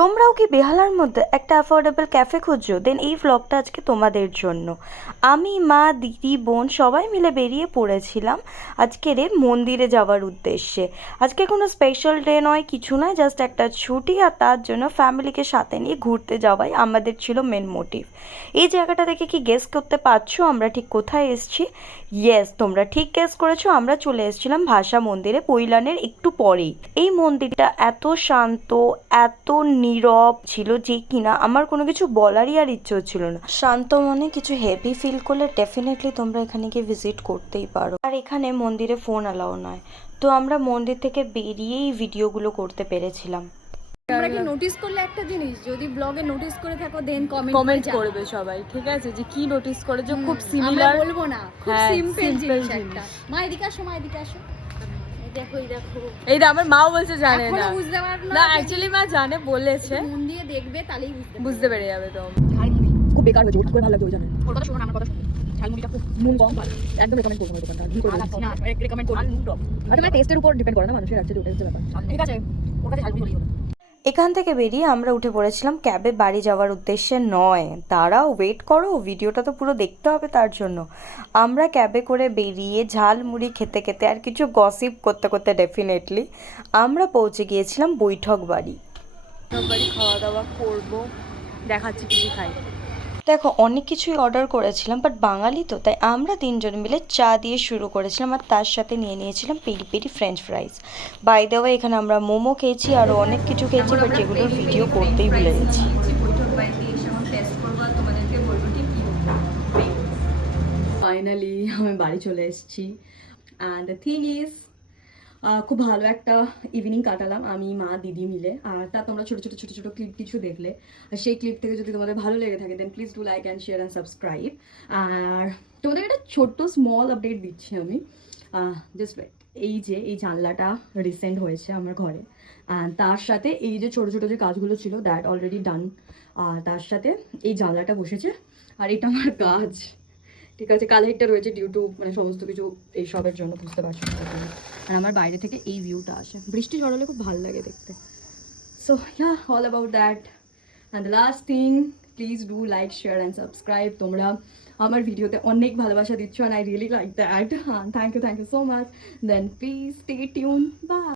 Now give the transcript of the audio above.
তোমরাও কি বেহালার মধ্যে একটা অ্যাফোর্ডেবল ক্যাফে খুঁজছো? দেন এই ভ্লগটা আজকে তোমাদের জন্য। আমি, মা, দিদি, বোন সবাই মিলে বেরিয়ে পড়েছিলাম আজকের মন্দিরে যাওয়ার উদ্দেশ্যে। আজকে কোনো স্পেশাল ডে নয়, কিছু নয়, জাস্ট একটা ছুটি, আর তার জন্য ফ্যামিলিকে সাথে নিয়ে ঘুরতে যাওয়াই আমাদের ছিল মেন মোটিভ। এই জায়গাটা দেখে কি গেস করতে পারছো আমরা ঠিক কোথায় এসেছি? ইয়েস, তোমরা ঠিক গেস করেছো, আমরা চলে এসেছিলাম ভাষা মন্দিরে পৈলানের একটু পরেই। এই মন্দিরটা এত শান্ত, এত নীরব ছিল যে কিনা আমার কোনো কিছু বলারই আর ইচ্ছে হচ্ছিল না। শান্ত মনে কিছু হেভি ফিল করলে ডেফিনেটলি তোমরা এখানে গিয়ে ভিজিট করতেই পারো। আর এখানে মন্দিরে ফোন অ্যালাউ নয়, তো আমরা মন্দির থেকে বেরিয়েই ভিডিওগুলো করতে পেরেছিলাম। তোমরা কি নোটিস করলে একটা জিনিস, যদি ব্লগে নোটিস করে থাকো দেন কমেন্ট করবে সবাই, ঠিক আছে, যে কি নোটিস করেছো। খুব সিমিলার, আমরা বলবো না, খুব হ্যাঁ, সিম্পল simple জিনিস জিনিস। একটা। মা এদিকে আসো, মা এদিকে আসো, এই দেখো, এই দেখো। এই না, আমার মাও বলছে জানে এখনো না। বুঝতে পারো না, অ্যাকচুয়ালি মা জানে, বলেছে, মন দিয়ে দেখবে তাহলেই বুঝতে পেরে যাবে। তো ঝালমুড়ি খুব বেকার হয়েছে, ওটা করে ভালো লাগছে, ওই জানেন। ওর কথা শোনো না, আমার কথা শোনো। ঝালমুড়িটা খুব নুন কম, ভালো, একদম রেকমেন্ড করবো দোকানটা। ভুল করে বলছি না, রেকমেন্ড করবো। আর তোমার টেস্টের উপর ডিপেন্ড করে না মানুষের, আছে ওটা হচ্ছে ব্যাপার। ঠিক আছে, ওর কাছে ঝালমুড়ি হলো। এখান থেকে বেরিয়ে আমরা উঠে পড়েছিলাম ক্যাবে বাড়ি যাওয়ার উদ্দেশ্যে নয়। দাঁড়াও, ওয়েট করো, ভিডিওটা তো পুরো দেখতে হবে তার জন্য। আমরা ক্যাবে করে বেরিয়ে ঝালমুড়ি খেতে খেতে আর কিছু গসিপ করতে করতে ডেফিনেটলি আমরা পৌঁছে গিয়েছিলাম বৈঠক বাড়ি। সবারই খাওয়া দাওয়া করবো, দেখাচ্ছি কি কি খাই। দেখো, অনেক কিছুই অর্ডার করেছিলাম, বাট বাঙালি তো, তাই আমরা তিনজন মিলে চা দিয়ে শুরু করেছিলাম, আর তার সাথে নিয়ে নিয়েছিলাম peri peri french fries. By the way, এখানে আমরা মোমো খেয়েছি, আরও অনেক কিছু খেয়েছি, বাট যেগুলোর ভিডিও করতেই ভুলে গেছি। ফাইনালি আমি বাড়ি চলে এসেছি, অ্যান্ড দ্য থিং ইজ খুব ভালো একটা ইভিনিং কাটালাম আমি, মা, দিদি মিলে। আর তা তোমরা ছোটো ছোটো ছোটো ছোটো ক্লিপ কিছু দেখলে, আর সেই ক্লিপ থেকে যদি তোমাদের ভালো লেগে থাকে then please do like and share and subscribe. আর তোমাদের একটা ছোট্ট স্মল আপডেট দিচ্ছি আমি, জাস্ট ওয়েট। এই জানলাটা রিসেন্ট হয়েছে আমার ঘরে, অ্যান্ড তার সাথে এই যে ছোটো ছোটো যে কাজগুলো ছিল দ্যাট অলরেডি ডান। আর তার সাথে এই জানলাটা বসেছে, আর এটা আমার গাছ, ঠিক আছে। কালারটা রয়েছে ডিউ টু মানে সমস্ত কিছু এইসবের জন্য, বুঝতে পারছো। আর আমার বাইরে থেকে এই ভিউটা আসে, বৃষ্টি ঝড় হলে খুব ভালো লাগে দেখতে। So yeah, all about that. And the last thing, please do like, share and subscribe. তোমরা আমার ভিডিওতে অনেক ভালোবাসা দিচ্ছ, and I really like that. Thank you so much. Then please stay tune, by.